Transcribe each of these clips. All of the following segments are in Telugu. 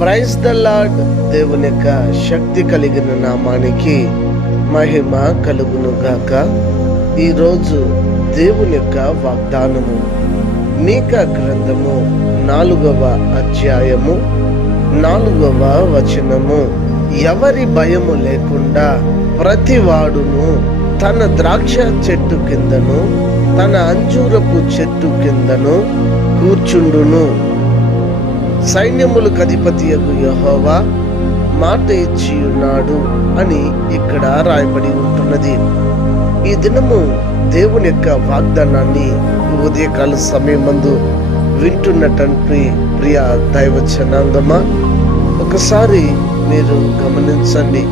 Praise the lord. దేవుని యొక్క శక్తి కలిగిన నామానికి మహిమ కలుగును గాక. ఈరోజు దేవుని యొక్క వాగ్దానము మీకా గ్రంథము 4వ అధ్యాయము 4వ వచనము. ఎవరి భయము లేకుండా ప్రతివాడును తన ద్రాక్ష చెట్టు కిందను తన అంజూరపు చెట్టు కిందను కూర్చుండును. సైన్యములకు అధిపతియగు యెహోవా మాట ఇచ్చి ఉన్నాడు అని ఇక్కడ రాయబడి ఉంటున్నది. ఈ దినము దేవుని యొక్క వాగ్దానాన్ని ఉదయకాల సమయమందు వింటున్నటువంటి ప్రియ దైవ జనాంగమా, ఒకసారి మీరు గమనించండి.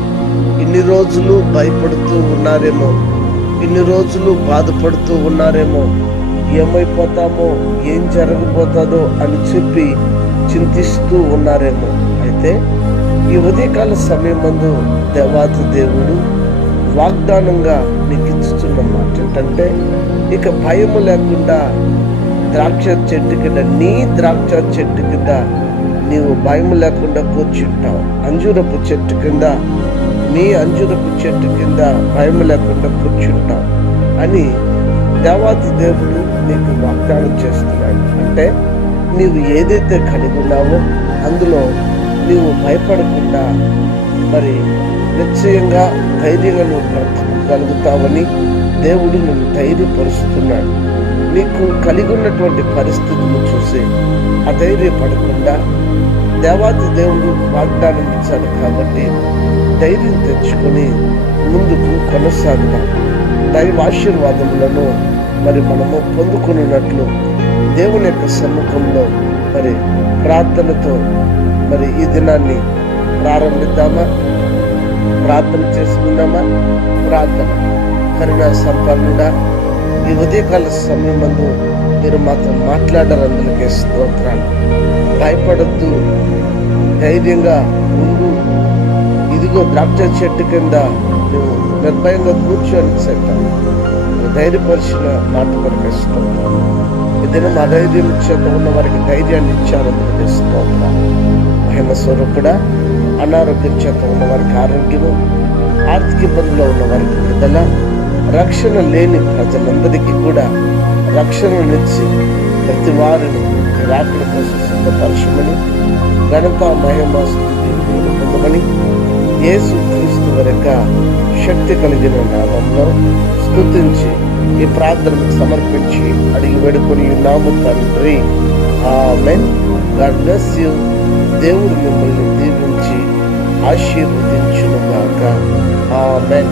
ఇన్ని రోజులు భయపడుతూ ఉన్నారేమో, ఇన్ని రోజులు బాధపడుతూ ఉన్నారేమో, ఏమైపోతామో, ఏం జరగబోతుందో అని చెప్పి చింతిస్తూ ఉన్నారేమో. అయితే ఈ ఉదయకాల సమయమందు దేవాతి దేవుడు వాగ్దానంగా నీకు ఇచ్చుతున్న మాట ఏంటంటే, ఇక భయము లేకుండా ద్రాక్ష చెట్టు కింద, నీ ద్రాక్ష చెట్టు కింద నీవు భయం లేకుండా కూర్చుంటావు. అంజూరపు చెట్టు కింద, నీ అంజూరపు చెట్టు కింద భయం లేకుండా కూర్చుంటావు అని దేవాతి దేవుడు నీకు వాగ్దానం చేస్తున్నాడు. అంటే నీవు ఏదైతే కలిగి ఉన్నావో అందులో నీవు భయపడకుండా మరి నిశ్చయంగా ధైర్యంగా నువ్వు బ్రతకగలుగుతావని దేవుడు నిన్ను ధైర్యపరుస్తున్నాడు. నీకు కలిగి ఉన్నటువంటి పరిస్థితులను చూసి అధైర్యపడకుండా దేవాతి దేవుడు వాగ్దానం ఇచ్చాడు కాబట్టి ధైర్యం తెచ్చుకొని ముందుకు కొనసాగుదాం. దైవ ఆశీర్వాదములను మరి మనము పొందుకున్నట్లు దేవుని యొక్క సమ్ముఖంలో మరి ప్రార్థనతో మరి ఈ దినాన్ని ప్రారంభిద్దామా? ప్రార్థన చేసుకుందామా? ప్రార్థన. కరుణా సంపన్నుడా, ఈ ఉదయకాల సమయమందు మీరు మాతో మాట్లాడారు, అందుకే స్తోత్రాలు. భయపడద్దు, ధైర్యంగా ఉండు. ఇదిగో ద్రాక్ష చెట్టు కింద నువ్వు నిర్భయంగా కూర్చొని చెప్పాను. ధైర్యపరిచిన మాట కొరకు స్తోత్రాలు. ఇదిన అధైర్యం చేత ఉన్న వారికి ధైర్యాన్ని ఇచ్చారు, అందుకే స్తోత్రాలు. మహిమ స్వరూపుడా, అనారోగ్యం చేత ఉన్న వారికి ఆరోగ్యము, ఆర్థిక ఇబ్బందుల్లో ఉన్న వారికి విడుదల, రక్షణ లేని ప్రజలందరికీ కూడా రక్షణనిచ్చి ప్రతి వారిని రాకడ కోసం సిద్ధపరచమని, ఘనత మహిమ స్తుతి పొందమని యేసు క్రీస్తు వరక శక్తి కలిగిన నామంలో స్తుతించి ఈ ప్రార్థనకు సమర్పించి అడిగి వేడుకొని నాము తండ్రి, ఆమేన్. God bless you. దేవుడు మిమ్మల్ని దీవించి ఆశీర్వదించును గాక. ఆమేన్.